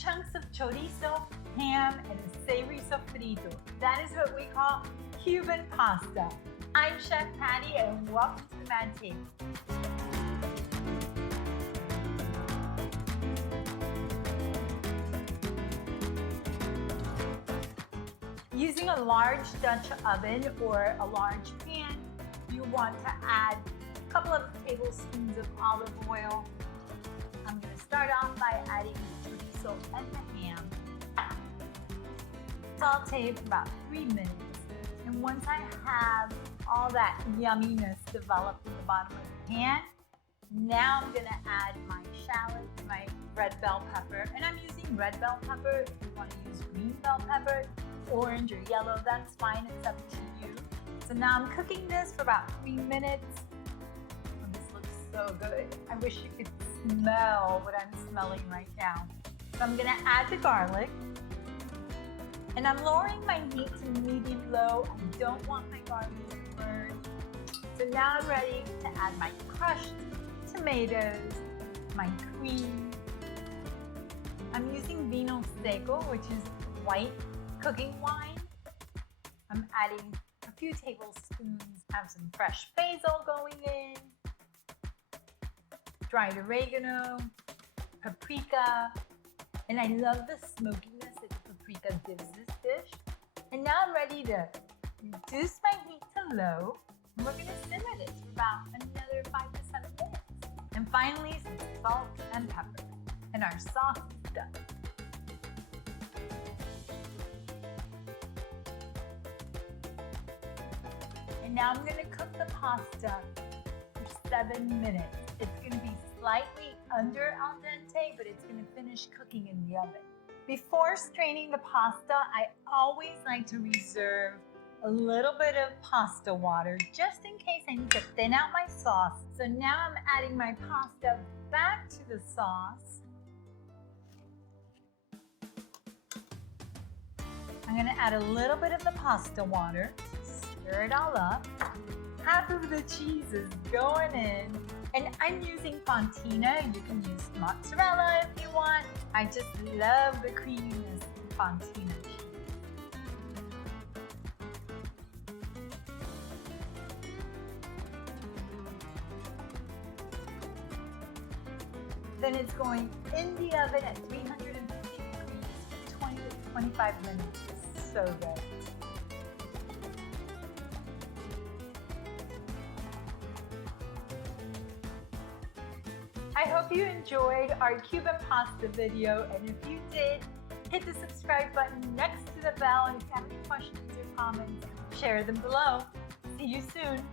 chunks of chorizo, ham, and a savory sofrito. That is what we call Cuban pasta. I'm Chef Patty, and welcome to the Mad Table. Using a large Dutch oven or a large pan, you want to add a couple of tablespoons of olive oil. I'm going to start off by adding the chorizo and the ham. Saute for about 3 minutes. And once I have all that yumminess developed in the bottom of the pan, now I'm going to add my shallots, my red bell pepper. And I'm using red bell pepper. If you want to use green bell pepper, orange or yellow, that's fine, it's up to you. So now I'm cooking this for about 3 minutes. Oh, this looks so good. I wish you could smell what I'm smelling right now. So I'm gonna add the garlic. And I'm lowering my heat to medium-low. I don't want my garlic to burn. So now I'm ready to add my crushed tomatoes, my cream. I'm using Vino Seco, which is white cooking wine. I'm adding a few tablespoons, have some fresh basil going in, dried oregano, paprika, and I love the smokiness that the paprika gives this dish. And now I'm ready to reduce my heat to low, and we're gonna simmer this for about another 5 to 7 minutes. And finally, some salt and pepper, and our sauce is done. And now I'm gonna cook the pasta for 7 minutes. It's gonna be slightly under al dente, but it's gonna finish cooking in the oven. Before straining the pasta, I always like to reserve a little bit of pasta water, just in case I need to thin out my sauce. So now I'm adding my pasta back to the sauce. I'm gonna add a little bit of the pasta water. Stir it all up. Half of the cheese is going in. And I'm using fontina. You can use mozzarella if you want. I just love the creaminess in fontina cheese. Then it's going in the oven at 350 degrees for 20 to 25 minutes. It's so good. I hope you enjoyed our Cuban pasta video, and if you did, hit the subscribe button next to the bell, and if you have any questions or comments, share them below. See you soon.